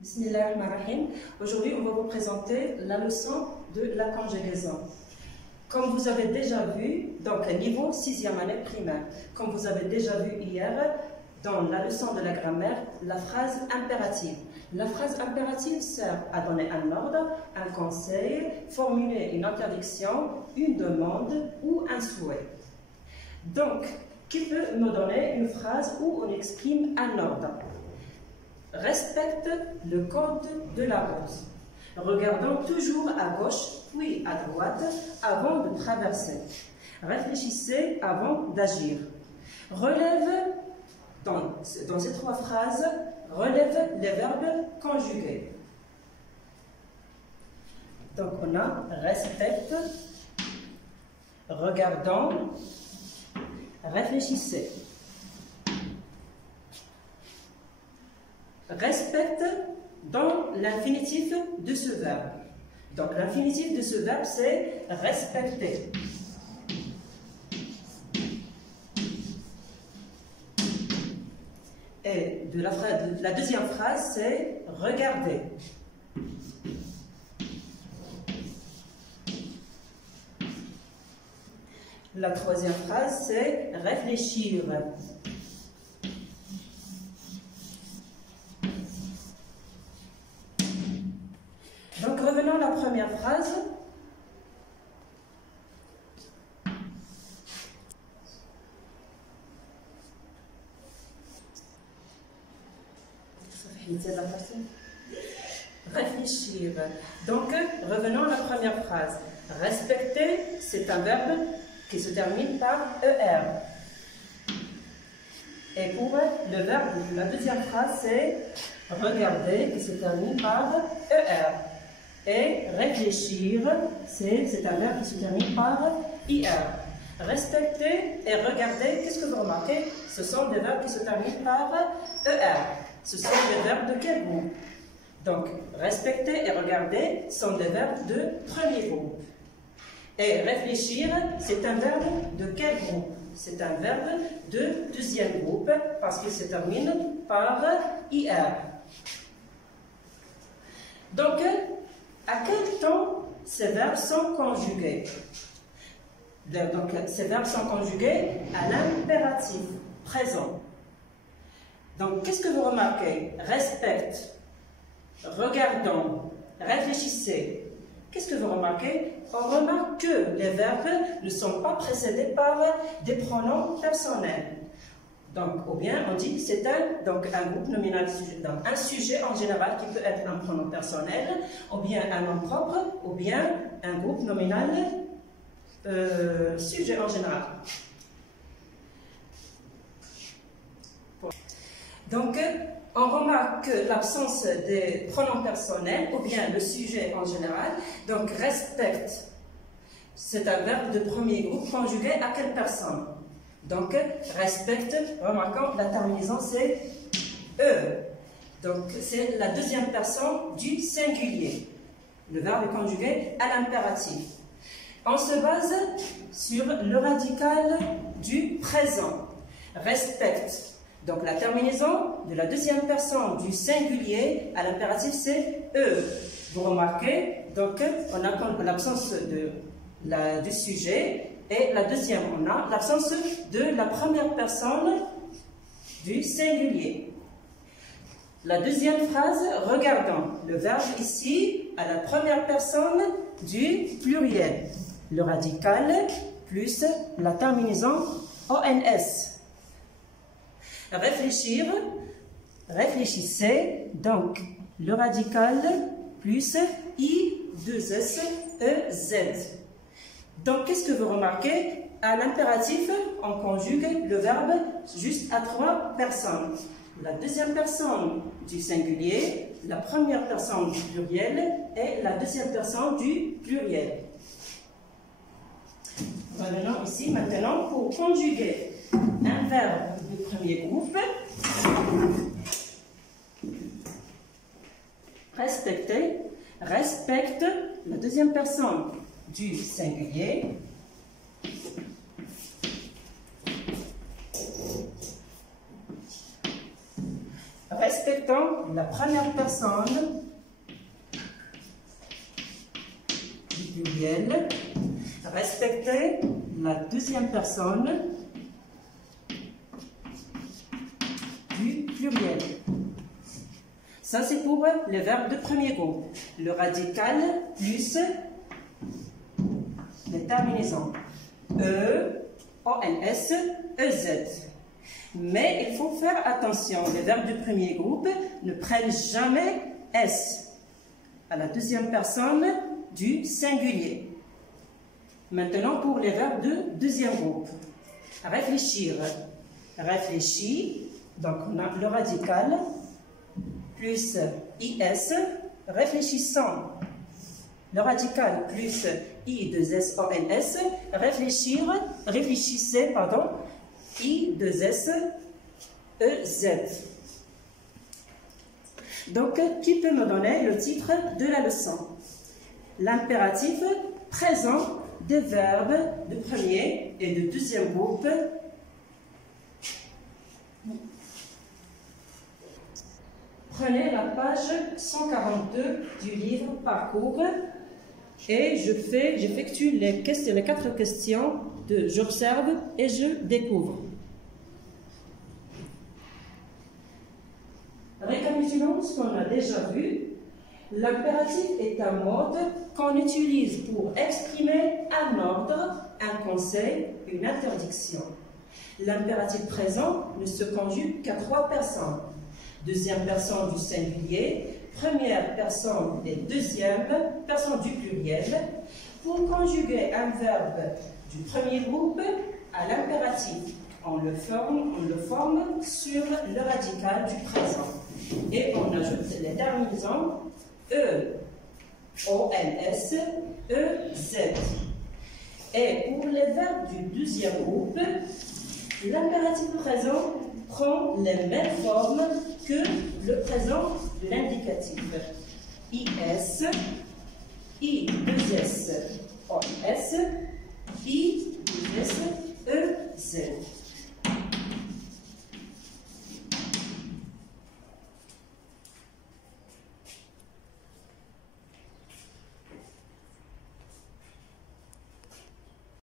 Bismillahirrahmanirrahim. Aujourd'hui, on va vous présenter la leçon de la conjugaison. Comme vous avez déjà vu, donc niveau 6e année primaire, comme vous avez déjà vu hier, dans la leçon de la grammaire, la phrase impérative. La phrase impérative sert à donner un ordre, un conseil, formuler une interdiction, une demande ou un souhait. Donc, qui peut nous donner une phrase où on exprime un ordre? Respecte le code de la route. Regardons toujours à gauche puis à droite avant de traverser. Réfléchissez avant d'agir. Relève, dans ces trois phrases, relève les verbes conjugués. Donc on a respecte, regardons, réfléchissez. Respecte dans l'infinitif de ce verbe. Donc l'infinitif de ce verbe c'est respecter. Et la deuxième phrase c'est regarder. La troisième phrase c'est réfléchir. Donc revenons à la première phrase. Réfléchir. Donc revenons à la première phrase. Respecter, c'est un verbe qui se termine par ER. Et pour le verbe de la deuxième phrase, c'est regarder qui se termine par ER. Et réfléchir, c'est un verbe qui se termine par IR. Respecter et regarder, qu'est-ce que vous remarquez? Ce sont des verbes qui se terminent par ER. Ce sont des verbes de quel groupe? Donc, respecter et regarder sont des verbes de premier groupe. Et réfléchir, c'est un verbe de quel groupe? C'est un verbe de deuxième groupe parce qu'il se termine par IR. Donc, à quel temps ces verbes sont conjugués? Donc, ces verbes sont conjugués à l'impératif présent. Donc, qu'est-ce que vous remarquez? Respecte, regardons, réfléchissez. Qu'est-ce que vous remarquez? On remarque que les verbes ne sont pas précédés par des pronoms personnels. Donc, ou bien on dit que c'est un groupe nominal, donc un sujet en général qui peut être un pronom personnel, ou bien un nom propre, ou bien un groupe nominal sujet en général. Donc, on remarque l'absence des pronoms personnels, ou bien le sujet en général. Donc, respecte, c'est un verbe de premier groupe conjugué à quelle personne? Donc, respecte, remarquons, la terminaison c'est E. Donc, c'est la deuxième personne du singulier. Le verbe est conjugué à l'impératif. On se base sur le radical du présent. Respecte. Donc, la terminaison de la deuxième personne du singulier à l'impératif c'est E. Vous remarquez, donc, on a l'absence du sujet. Et la deuxième, on a l'absence de la première personne du singulier. La deuxième phrase, regardons. Le verbe ici à la première personne du pluriel. Le radical plus la terminaison ONS. Réfléchir, réfléchissez. Donc, le radical plus I2SEZ. Donc, qu'est-ce que vous remarquez? À l'impératif, on conjugue le verbe juste à trois personnes. La deuxième personne du singulier, la première personne du pluriel et la deuxième personne du pluriel. Revenons ici maintenant pour conjuguer un verbe du premier groupe. Respecter, respecte la deuxième personne du singulier. Respectons la première personne personne du pluriel, respectez la deuxième personne du pluriel. Ça, c'est pour les verbes de premier groupe. Le radical plus les terminaisons. E, ONS, EZ. Mais il faut faire attention, les verbes du premier groupe ne prennent jamais S à la deuxième personne du singulier. Maintenant, pour les verbes de deuxième groupe. Réfléchir. Réfléchir, donc on a le radical plus IS, réfléchissant. Le radical plus I2SONS, réfléchir, réfléchissez, pardon, I2SEZ. Donc, qui peut me donner le titre de la leçon? L'impératif présent des verbes de premier et de deuxième groupe. Prenez la page 142 du livre Parcours et j'effectue les 4 questions de j'observe et je découvre. Récapitulons ce qu'on a déjà vu. L'impératif est un mode qu'on utilise pour exprimer un ordre, un conseil, une interdiction. L'impératif présent ne se conjugue qu'à 3 personnes. Deuxième personne du singulier, première personne et deuxième personne du pluriel. Pour conjuguer un verbe du premier groupe à l'impératif, on le forme sur le radical du présent. Et on ajoute les terminaisons E, ONS, EZ. Et pour les verbes du deuxième groupe, l'impératif présent prend les mêmes formes que le présent de l'indicatif. IS, I2S, OS, I2S, EZ.